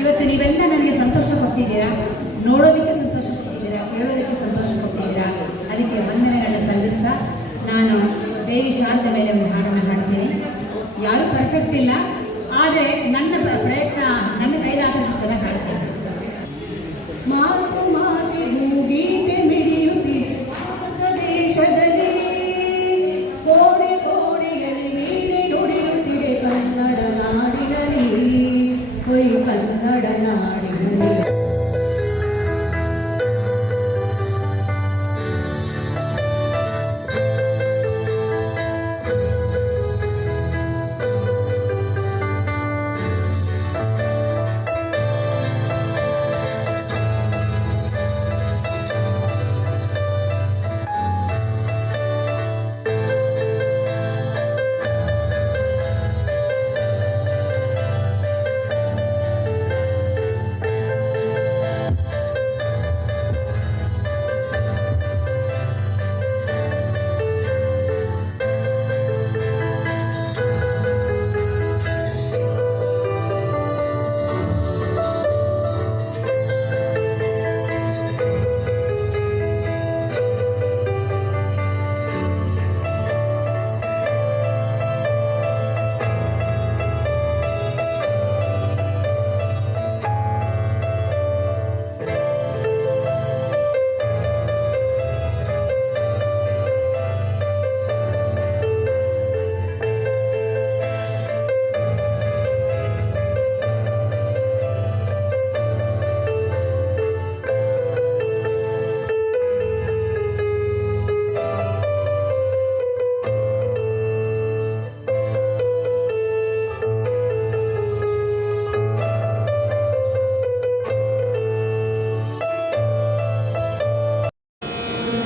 ಇವತ್ತು ನೀವೆಲ್ಲ ನನಗೆ ಸಂತೋಷ ಕೊಟ್ಟಿದ್ದೀರಾ, ನೋಡೋದಕ್ಕೆ ಸಂತೋಷ ಕೊಟ್ಟಿದ್ದೀರಾ, ಕೇಳೋದಕ್ಕೆ ಸಂತೋಷ ಕೊಟ್ಟಿದ್ದೀರಾ. ಅದಕ್ಕೆ ವಂದನೆಗಳನ್ನ ಸಲ್ಲಿಸ್ತಾ ನಾನು ದೇವಿ ಶಾರದ ಮೇಲೆ ಒಂದು ಹಾಡನ್ನು ಹಾಡ್ತೀನಿ. ಯಾರೂ ಪರ್ಫೆಕ್ಟ್ ಇಲ್ಲ, ಆದರೆ ನನ್ನ ಪ್ರಯತ್ನ ನನ್ನ ಕೈಲಾದಷ್ಟು ಚೆನ್ನಾಗಿ ಹಾಡ್ತೀನಿ. ಮಾತು ಮಾತಿಗೂ ಗೀತೆ ಮಿಡಿಯುತ್ತಿದೆ ಭಾರತ ದೇಶದಲ್ಲಿ, ಕೋಣೆ ಕೋಣೆಯಲ್ಲಿ ನೀನೆ ನುಡಿಯುತ್ತಿದೆ ಕನ್ನಡ ನಾಡಿನಲ್ಲಿ, ಹೊಯ್ ಕನ್ನಡ ನಾಡಿನಲ್ಲಿ.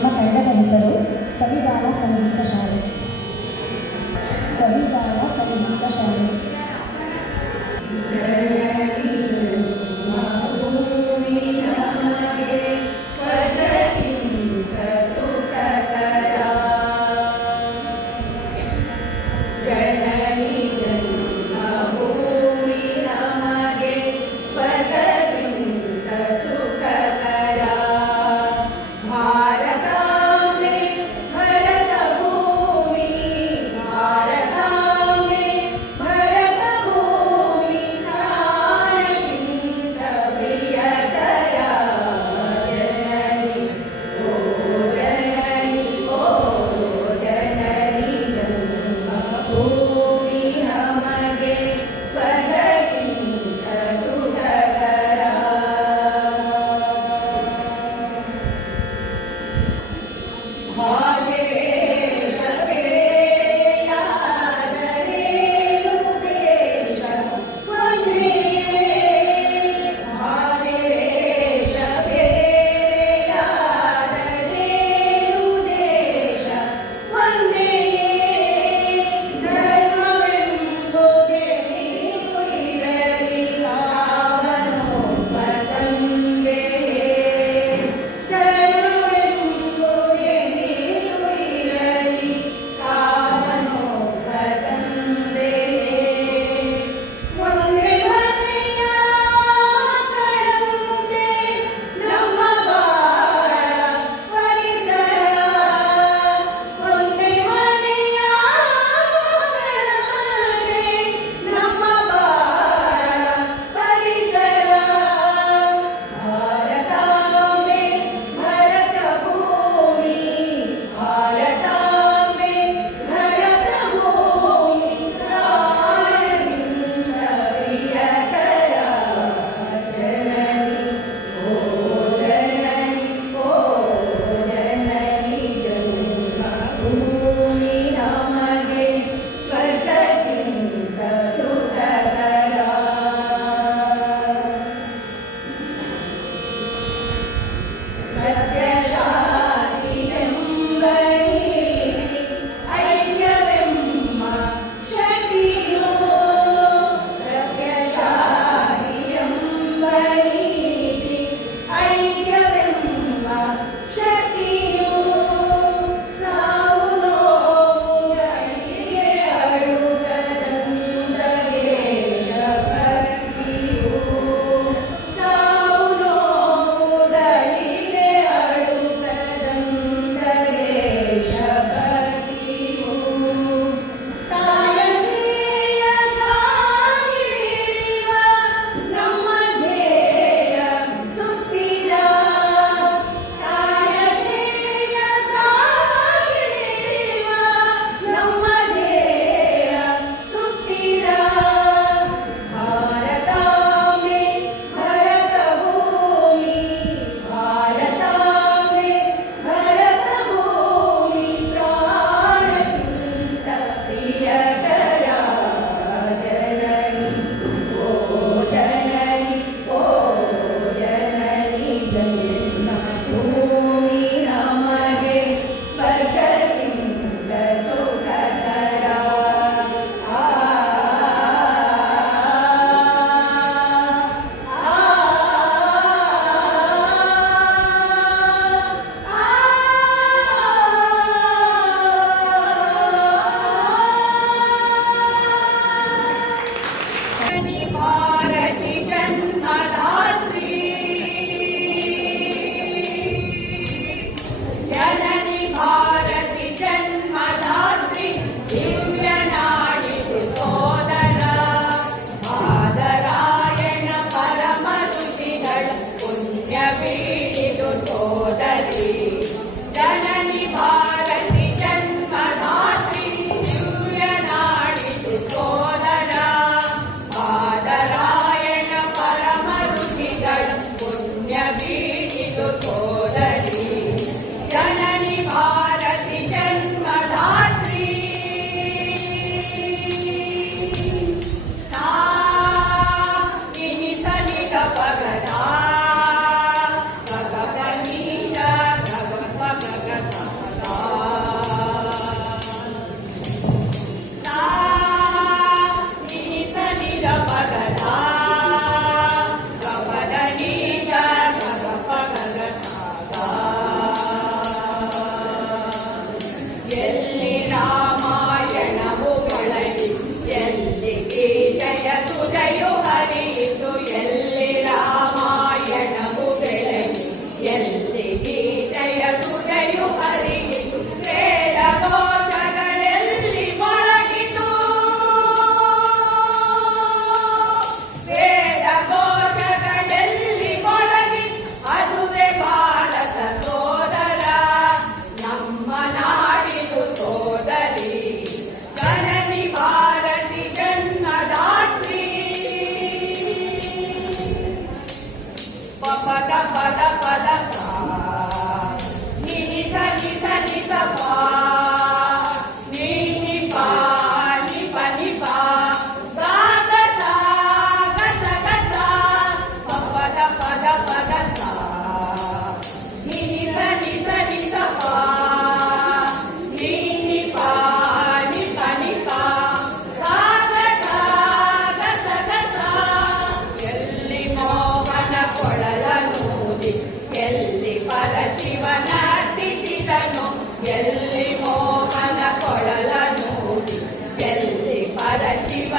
ನಮ್ಮ ತಂಡದ ಹೆಸರು ಸವಿಗಾನ ಸಂಗೀತ ಶಾಲೆ. ಸವಿಗಾನ ಸಂಗೀತ ಶಾಲೆ. ಭರತ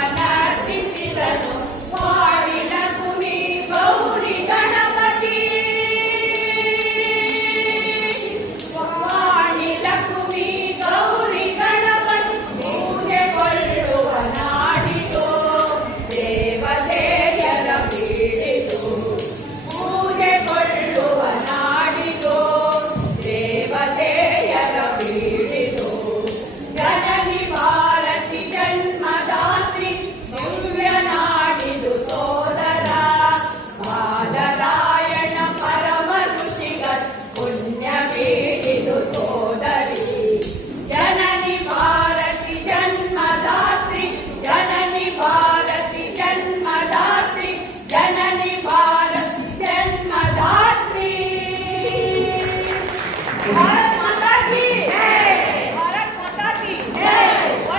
ದೇವನರ್ತಿಸಿದನು ಮಾಡಿದ ಕುನಿ ಗೌರಿ ಗಣಪತಿ ಮಾಡಿದ ಕುನಿ ಗೌರಿ ಗಣಪತಿ ಪೂಜೆಗೊಳ್ಳುವ ನಾಡಿದು ದೇವತೆಯರ ಬೀಡಿದು ಪೂಜೆಗೊಳ್ಳುವ ನಾಡಿದು ದೇವತೆಯರ ಬೀಡಿದು ಜನನಿ ಭಾರತಿ ಜನ್ಮದಾತ್ರಿ ದಿವ್ಯ ನಾಡಿದು ಸೋದರ ಬಾದರಾಯಣ ಪರಮ ರುಚಿಗ ಪುಣ್ಯ ಬೀಡಿದು ಸೋದರಿ ಜನನಿ ಭಾರತಿ ಜನ್ಮದಾತ್ರಿ ಜನನಿ ಭಾರತಿ ಜನ್ಮದಾತ್ರಿ ಜನನಿ ಭಾರತಿ ಜನ್ಮದಾತ್ರಿ ಭಾರತ್ ಮಾತಾ ಕಿ ಭಾರತ್ ಮಾತಾ ಕಿ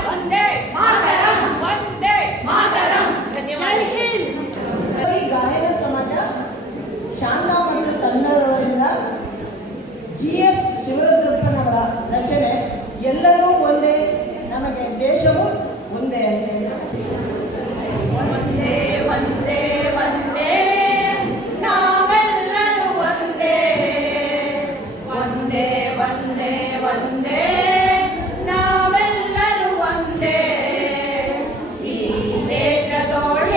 ವಂದೇ ಮಾತರಂ ವಂದೇ ಮಾತರಂ ಧನ್ಯವಾದ ಈ ಗಾಯನ ಸಮಾಜ ಶಾಂತ ಮತ್ತು ಕನ್ನಡವರಿಂದ GS ಶಿವರುದ್ರಪ್ಪನವರ ರಚನೆ ಎಲ್ಲರೂ ಒಂದೇ ನಮಗೆ ದೇಶವು ಒಂದೇ. ವಂದೇ ವಂದೇ ವಂದೇ ನಾವೆಲ್ಲರೂ ಒಂದೇ ವಂದೇ ವಂದೇ ವಂದೇ ನಾವೆಲ್ಲರೂ ಒಂದೇ ಈ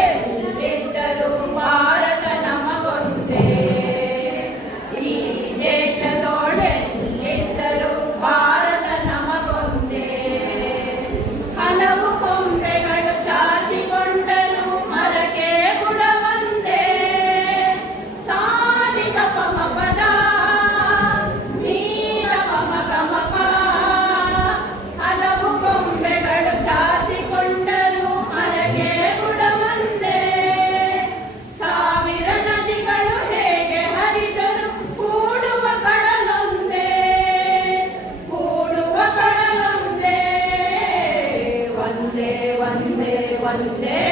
ದೇಶದೊಳೆಲ್ಲಿದ್ದರೂ ಭಾರತ ನಮಗೊಂದೇ ಈ ದೇಶದೊಳೆಲ್ಲಿದ್ದರೂ ಭಾರತ ನಮಗೊಂದೇ ಹಲವು ಕೊಂಬೆಗಳು ಚಾಚಿಕೊಂಡರೂ ಮರಕ್ಕೆ ಬುಡವಂದೇ ಸಾರಿದ ಪಮ ಪದ ನೀಲ ಪಮ ಗಮಪ ಹಲವು ಕೊಂಬೆಗಳು ಚಾಚಿಕೊಂಡರೂ ಮರಕ್ಕೆ ಬುಡವಂದೇ ಸಾವಿರ ನದಿಗಳು ಹೇಗೆ ಹರಿದರು ಕೂಡುವ ಕಡಲೊಂದೇ ಕೂಡುವ ಕಡಲೊಂದೇ ವಂದೇ ವಂದೇ ವಂದೇ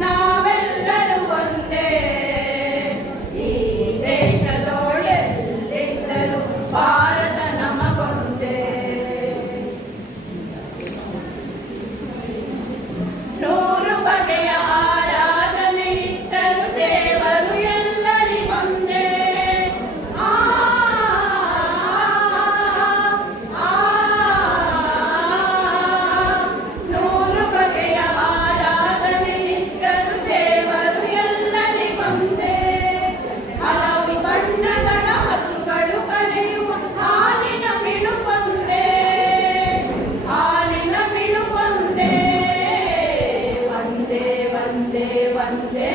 ನಾವೆಲ್ಲರೂ ಒಂದೇ ಈ ದೇಶದೊಳೆಲ್ಲಿದ್ದರೂ ಭಾರತ ನಮಗೊಂದೇ ನೂರು ಬಗೆಯ ಆರಾಧನೆ ಇಟ್ಟರು ದೇವರು ಎಲ್ಲರಿಗೊಂದೇ ಆ ನೂರು ಬಗೆಯ ಆರಾಧನೆ ಇಟ್ಟರು ದೇವರು ಎಲ್ಲರಿಗೊಂದೇ ಹಲವು ಬಣ್ಣಗಳ ಹಸುಗಳು ಕರೆಯುವ ಹಾಲಿನ ಮಿಣುಕೊಂದೇ ಹಾಲಿನ ಮಿಣುಕೊಂದೇ ವಂದೇ ವಂದೇ ವಂದೇ